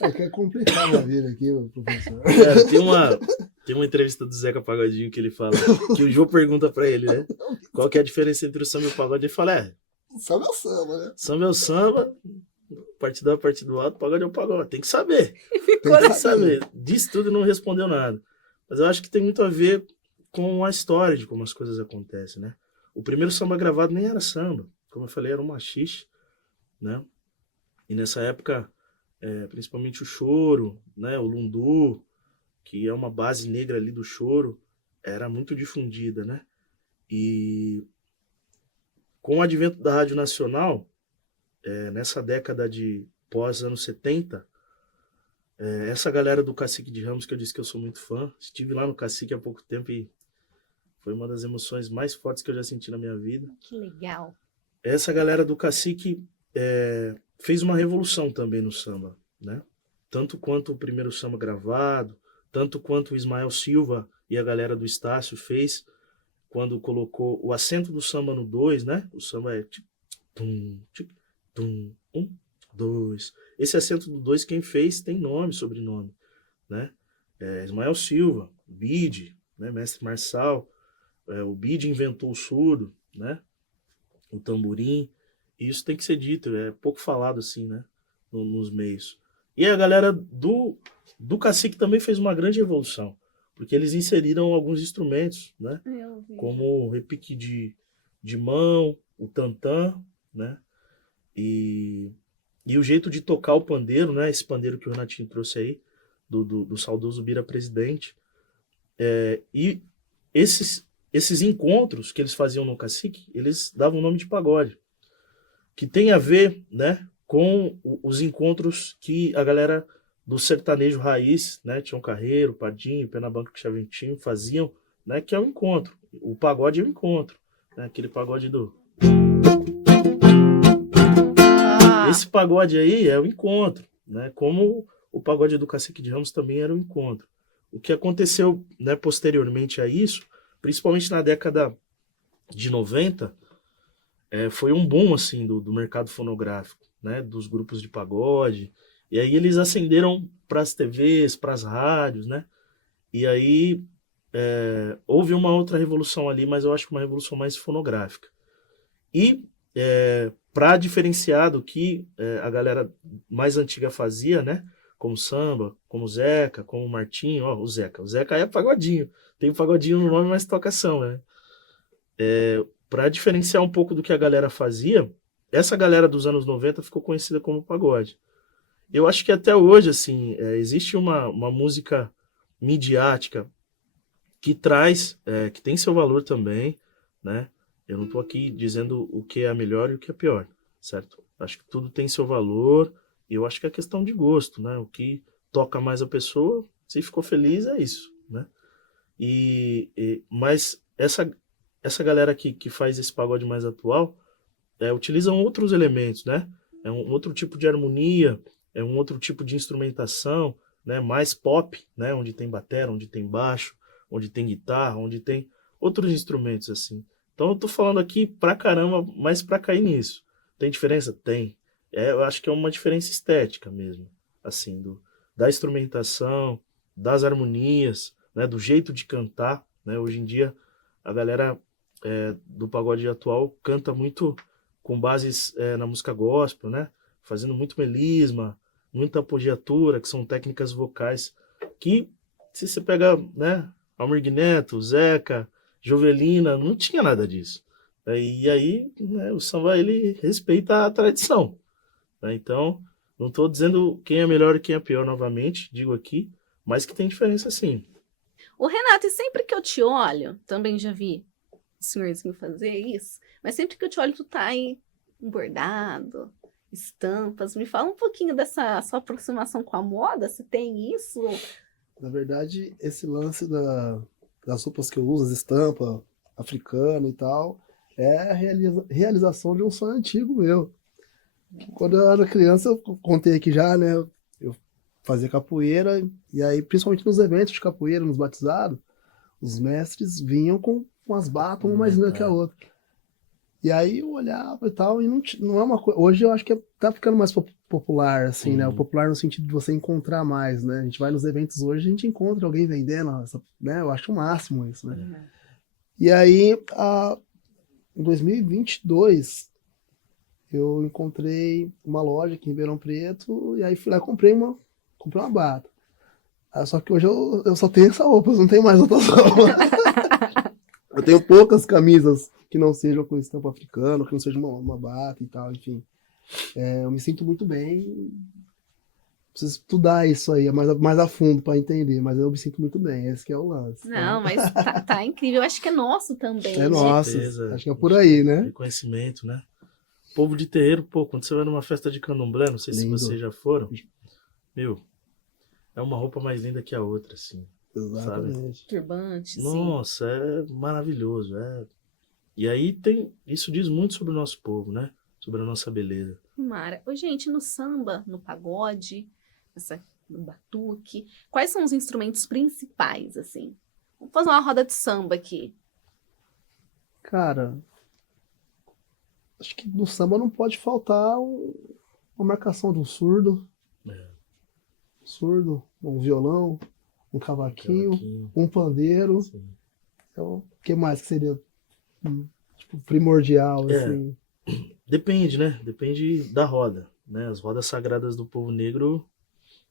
É que é complicado a vida aqui, professor. Cara, tem uma entrevista do Zeca Pagodinho que ele fala, que o Jô pergunta pra ele, né? Qual que é a diferença entre o samba e o pagode? Ele fala, Samba é o samba, né? samba é o samba, partido A, partido alto, pagode é o pagode. Tem que saber. Ficou Tem que saber. Disse tudo e não respondeu nada. Mas eu acho que tem muito a ver com a história de como as coisas acontecem, né? O primeiro samba gravado nem era samba. Como eu falei, era um machixe, né? E nessa época, principalmente o choro, né? O lundu, que é uma base negra ali do choro, era muito difundida, né? E com o advento da Rádio Nacional, nessa década de pós-anos 70, essa galera do Cacique de Ramos, que eu disse que eu sou muito fã, estive lá no Cacique há pouco tempo e foi uma das emoções mais fortes que eu já senti na minha vida. Que legal. Essa galera do Cacique fez uma revolução também no samba, né? Tanto quanto o primeiro samba gravado, tanto quanto o Ismael Silva e a galera do Estácio fez quando colocou o acento do samba no 2, né? O samba é tum, tum, 1, 2. Esse acento do 2 quem fez tem nome, sobrenome, né? Ismael Silva, Bide, né? Mestre Marçal, o Bide inventou o surdo, né? O tamborim, e isso tem que ser dito, é pouco falado assim, né? Nos meios. E a galera do Cacique também fez uma grande evolução, porque eles inseriram alguns instrumentos, né? Como o repique de mão, o tantã, né? E o jeito de tocar o pandeiro, né? Esse pandeiro que o Renatinho trouxe aí, do saudoso Bira Presidente. E esses encontros que eles faziam no Cacique, eles davam o nome de pagode, que tem a ver, né, com os encontros que a galera do sertanejo raiz, né, Tião Carreiro, Padinho, Penabanco e Chaventinho faziam, né, que é o encontro. O pagode é o encontro, né, aquele pagode do... Esse pagode aí é o encontro, né, como o pagode do Cacique de Ramos também era o encontro. O que aconteceu, né, posteriormente a isso, principalmente na década de 90, foi um boom assim, do mercado fonográfico, né, dos grupos de pagode. E aí eles acenderam para as TVs, para as rádios, né? E aí houve uma outra revolução ali, mas eu acho que uma revolução mais fonográfica. E para diferenciar do que a galera mais antiga fazia, né? Como samba, como o Zeca, como o Martinho, ó, o Zeca. O Zeca é pagodinho. Tem um pagodinho no nome, mas toca samba, né? Para diferenciar um pouco do que a galera fazia, essa galera dos anos 90 ficou conhecida como pagode. Eu acho que até hoje, assim, existe uma música midiática que traz, que tem seu valor também, né? Eu não estou aqui dizendo o que é melhor e o que é pior, certo? Acho que tudo tem seu valor e eu acho que é questão de gosto, né? O que toca mais a pessoa, se ficou feliz, é isso, né? Mas essa galera que faz esse pagode mais atual utilizam outros elementos, né? É um outro tipo de harmonia, é um outro tipo de instrumentação, né? Mais pop, né? Onde tem batera, onde tem baixo, onde tem guitarra, onde tem outros instrumentos assim. Então eu tô falando aqui pra caramba, mas pra cair nisso. Tem diferença? Tem. Eu acho que é uma diferença estética mesmo, assim, da instrumentação, das harmonias, né, do jeito de cantar, né? Hoje em dia a galera do pagode atual canta muito com bases na música gospel, né? Fazendo muito melisma, muita apogiatura, que são técnicas vocais que, se você pegar, né, Almir Neto, Zeca, Jovelina, não tinha nada disso. E aí, né, o samba, ele respeita a tradição, né? Então, não estou dizendo quem é melhor e quem é pior novamente, digo aqui, mas que tem diferença sim. O Renato, e sempre que eu te olho, também já vi o senhorzinho fazer isso, mas sempre que eu te olho, tu tá aí, um bordado, estampas. Me fala um pouquinho dessa sua aproximação com a moda, se tem isso? Na verdade, esse lance das roupas que eu uso, as estampas africana e tal, é a realização de um sonho antigo meu. Quando eu era criança, eu contei aqui já, né? Eu fazia capoeira, e aí, principalmente nos eventos de capoeira, nos batizados, os mestres vinham com as batas, uma mais linda que a outra. E aí eu olhava e tal, e não é uma coisa. Hoje eu acho que tá ficando mais popular, assim, né? O popular no sentido de você encontrar mais, né? A gente vai nos eventos hoje, a gente encontra alguém vendendo, né? Eu acho o máximo isso, né? E aí, em 2022, eu encontrei uma loja aqui em Ribeirão Preto, e aí fui lá e comprei uma bata. Só que hoje eu só tenho essa roupa, eu não tenho mais outras roupas. Eu tenho poucas camisas que não sejam com estampa africana, que não seja uma bata e tal, enfim. Eu me sinto muito bem. Preciso estudar isso aí mais a fundo para entender, mas eu me sinto muito bem, esse que é o lance. Não, mas tá incrível. Eu acho que é nosso também, É né? nosso, certeza. acho que é por aí, né? Reconhecimento, né? Povo de terreiro, pô, quando você vai numa festa de candomblé, não sei Lindo. se vocês já foram, meu, é uma roupa mais linda que a outra, assim. Exatamente. Sabe? Turbante, Nossa, é maravilhoso. E aí isso diz muito sobre o nosso povo, né? Sobre a nossa beleza. Mara. Ô, gente, no samba, no pagode, no batuque, quais são os instrumentos principais, assim? Vamos fazer uma roda de samba aqui. Cara, acho que no samba não pode faltar uma marcação de um surdo. Surdo, um violão, um cavaquinho, um pandeiro. Sim. Então, o que mais que seria tipo, primordial, assim? Depende, né? Depende da roda, né? As rodas sagradas do povo negro,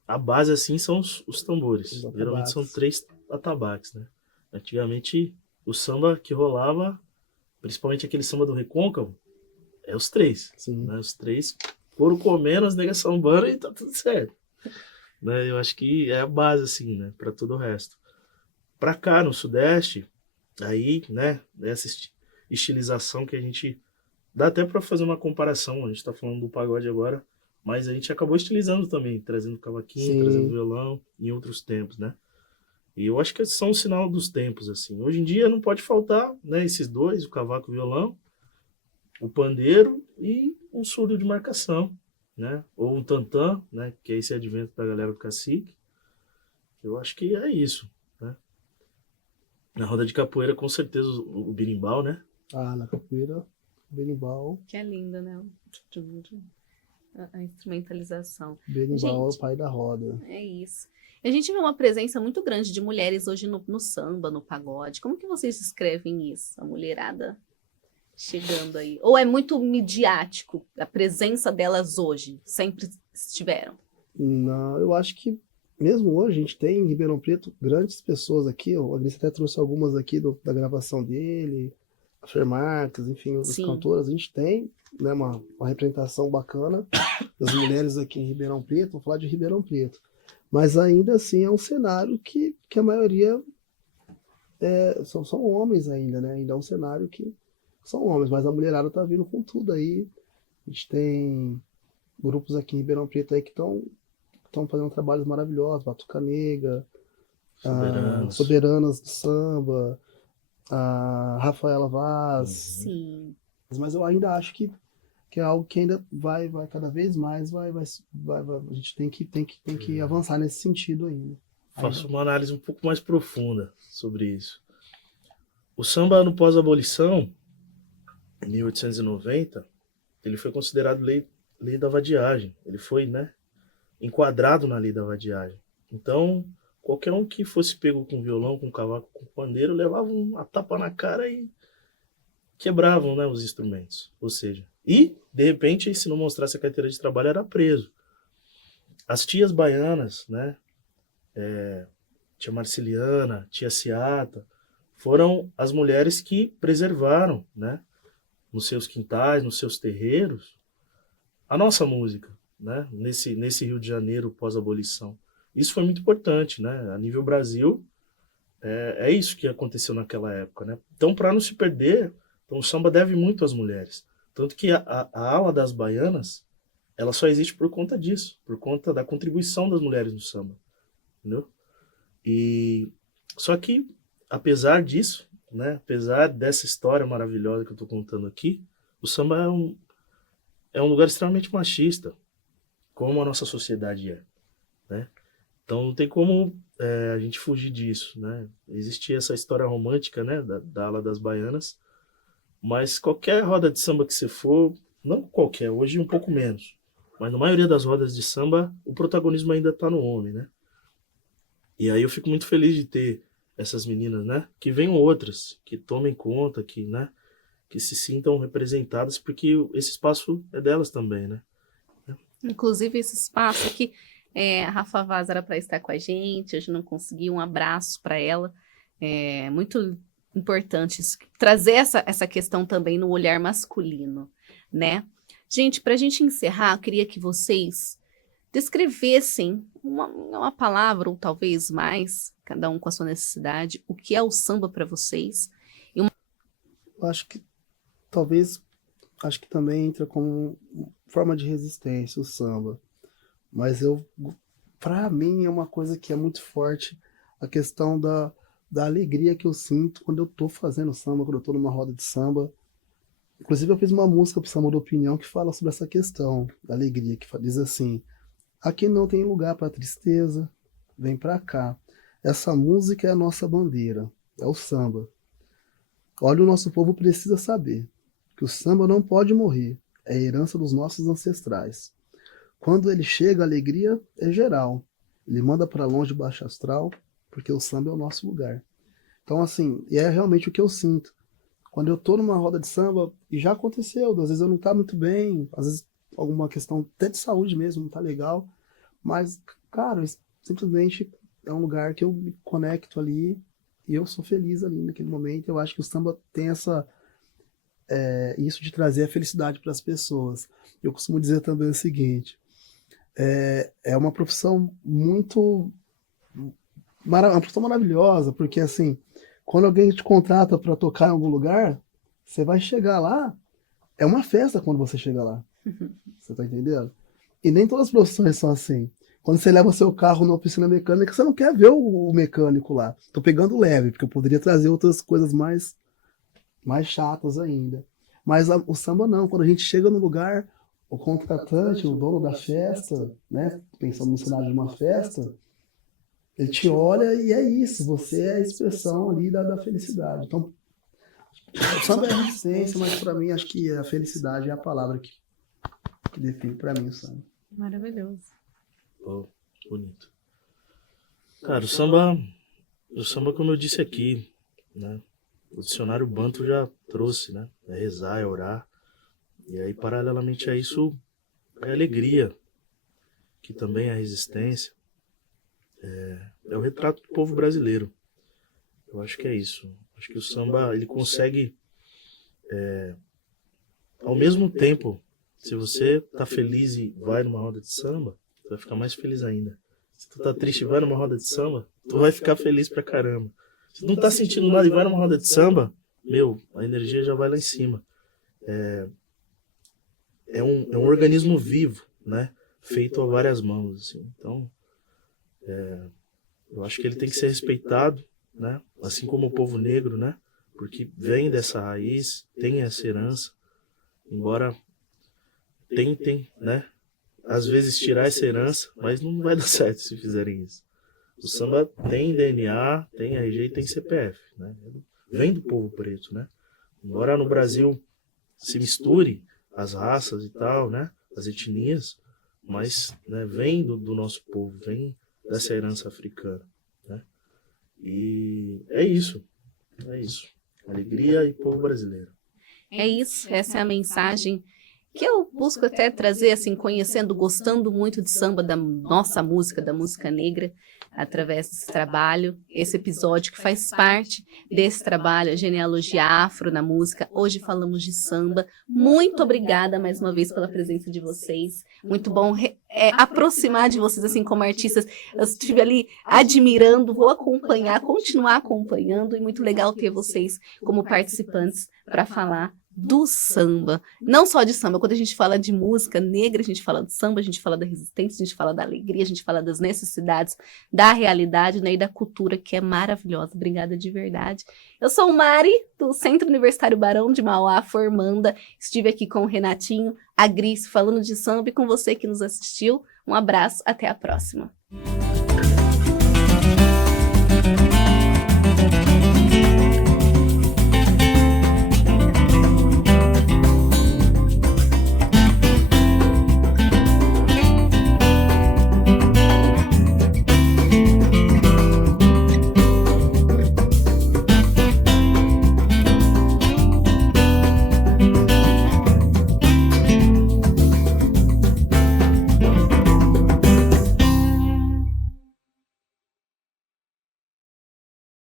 a base, assim, são os tambores. Geralmente são 3 atabaques, né? Antigamente, o samba que rolava, principalmente aquele samba do recôncavo, é os 3. Sim. Né? Os 3 foram comendo, as negas sambando e tá tudo certo. Né? Eu acho que é a base, assim, né? Para todo o resto. Para cá, no Sudeste, aí, né? Essa estilização que a gente... Dá até para fazer uma comparação, a gente tá falando do pagode agora, mas a gente acabou estilizando também, trazendo cavaquinho, Sim. trazendo violão, em outros tempos, né? E eu acho que são um sinal dos tempos, assim. Hoje em dia não pode faltar, né? Esses dois, o cavaco e o violão, o pandeiro e um surdo de marcação, né? Ou um tantã, né? Que é esse advento da galera do cacique. Eu acho que é isso, né? Na roda de capoeira, com certeza, o berimbau, né? Na capoeira, berimbau. Que é lindo, né? A instrumentalização. Berimbau é Gente, o pai da roda. É isso. E a gente vê uma presença muito grande de mulheres hoje no samba, no pagode. Como que vocês descrevem isso? A mulherada chegando aí. Ou é muito midiático a presença delas hoje? Sempre estiveram? Não, eu acho que mesmo hoje a gente tem em Ribeirão Preto grandes pessoas aqui. O Agnes até trouxe algumas aqui da gravação dele, a Fer Marques, enfim, outras Sim. cantoras. A gente tem, né, uma representação bacana das mulheres aqui em Ribeirão Preto. Vou falar de Ribeirão Preto. Mas ainda assim é um cenário que a maioria são homens ainda, né? Ainda é um cenário que são homens, mas a mulherada tá vindo com tudo aí. A gente tem grupos aqui em Ribeirão Preto aí que estão fazendo trabalhos maravilhosos, Batuca Negra, Soberanas do Samba, a Rafaela Vaz. Sim. Mas eu ainda acho que é algo que ainda vai cada vez mais, a gente tem que avançar nesse sentido ainda. Faço uma análise um pouco mais profunda sobre isso. O samba no pós-abolição, em 1890, ele foi considerado lei da vadiagem. Ele foi, né, enquadrado na lei da vadiagem. Então, qualquer um que fosse pego com violão, com cavaco, com pandeiro, levava uma tapa na cara e quebravam, né, os instrumentos. Ou seja, e, de repente, se não mostrasse a carteira de trabalho, era preso. As tias baianas, né, tia Marciliana, tia Ciata, foram as mulheres que preservaram, né, nos seus quintais, nos seus terreiros, a nossa música, né, nesse Rio de Janeiro pós-abolição. Isso foi muito importante, né, a nível Brasil, é isso que aconteceu naquela época, né. Então, para não se perder, então, o samba deve muito às mulheres. Tanto que a ala das baianas, ela só existe por conta disso, por conta da contribuição das mulheres no samba, entendeu? E só que, apesar disso, né, apesar dessa história maravilhosa que eu estou contando aqui, o samba é um lugar extremamente machista, como a nossa sociedade é, né? Então não tem como a gente fugir disso, né? Existe essa história romântica, né, da ala das baianas, mas qualquer roda de samba que você for, não qualquer, hoje um pouco menos, mas na maioria das rodas de samba, o protagonismo ainda está no homem, né? E aí eu fico muito feliz de ter essas meninas, né? Que venham outras, que tomem conta, que, né, que se sintam representadas, porque esse espaço é delas também, né? Inclusive, esse espaço aqui, a Rafa Vaz era para estar com a gente, hoje não consegui, um abraço para ela. É muito importante isso, trazer essa questão também no olhar masculino, né? Gente, para a gente encerrar, eu queria que vocês descrevessem uma palavra, ou talvez mais, cada um com a sua necessidade, o que é o samba para vocês. Eu acho que acho que também entra como forma de resistência o samba. Mas para mim é uma coisa que é muito forte, a questão da alegria que eu sinto quando eu tô fazendo samba, quando eu tô numa roda de samba. Inclusive eu fiz uma música pro Samba da Opinião que fala sobre essa questão da alegria, que diz assim: aqui não tem lugar para tristeza, vem pra cá. Essa música é a nossa bandeira, é o samba. Olha, o nosso povo precisa saber que o samba não pode morrer, é herança dos nossos ancestrais. Quando ele chega, a alegria é geral. Ele manda para longe o baixo astral, porque o samba é o nosso lugar. Então, assim, e é realmente o que eu sinto. Quando eu tô numa roda de samba, e já aconteceu, às vezes eu não tá muito bem, às vezes alguma questão até de saúde mesmo, não tá legal, mas, cara, simplesmente é um lugar que eu me conecto ali e eu sou feliz ali naquele momento. Eu acho que o samba tem isso de trazer a felicidade para as pessoas. Eu costumo dizer também o seguinte: é uma profissão uma profissão maravilhosa, porque assim, quando alguém te contrata para tocar em algum lugar, você vai chegar lá, é uma festa quando você chega lá. Você tá entendendo? E nem todas as profissões são assim. Quando você leva seu carro na oficina mecânica, você não quer ver o mecânico lá. Tô pegando leve, porque eu poderia trazer outras coisas mais chatas ainda. Mas o samba não. Quando a gente chega no lugar, o contratante, o dono da festa, né, pensando no cenário de uma festa, ele te olha e é isso. Você é a expressão ali da felicidade. Então, o samba é a resistência, mas para mim acho que a felicidade é a palavra que define para mim o samba. Maravilhoso. Oh, bonito. Cara, o samba, como eu disse aqui, né? O dicionário Banto já trouxe, né? É rezar, é orar. E aí, paralelamente a isso, é alegria, que também é resistência. É o retrato do povo brasileiro. Eu acho que é isso. Acho que o samba, ele consegue, ao mesmo tempo, se você tá feliz e vai numa roda de samba, tu vai ficar mais feliz ainda. Se tu tá triste e vai numa roda de samba, tu vai ficar feliz pra caramba. Se tu não tá sentindo nada e vai numa roda de samba, a energia já vai lá em cima. É um organismo vivo, né? Feito a várias mãos, assim. Então, eu acho que ele tem que ser respeitado, né? Assim como o povo negro, né? Porque vem dessa raiz, tem essa herança, embora tentem, né? Às vezes tirar essa herança, mas não vai dar certo se fizerem isso. O samba tem DNA, tem RG e tem CPF, né? Vem do povo preto, né? Embora no Brasil se misture, as raças e tal, né? As etnias, mas, né, vem do nosso povo, vem dessa herança africana, né? E é isso. Alegria e povo brasileiro. É isso, essa é a mensagem que eu busco até trazer, assim, conhecendo, gostando muito de samba, da nossa música, da música negra, através desse trabalho, esse episódio que faz parte desse trabalho, a genealogia afro na música. Hoje falamos de samba. Muito obrigada mais uma vez pela presença de vocês. Muito bom aproximar de vocês, assim, como artistas. Eu estive ali admirando, vou acompanhar, continuar acompanhando, e muito legal ter vocês como participantes para falar do samba, não só de samba. Quando a gente fala de música negra, a gente fala de samba, a gente fala da resistência, a gente fala da alegria, a gente fala das necessidades, da realidade, né, e da cultura, que é maravilhosa. Obrigada de verdade. Eu sou Mari, do Centro Universitário Barão de Mauá, formanda. Estive aqui com o Renatinho, a Gris, falando de samba, e com você que nos assistiu. Um abraço, até a próxima.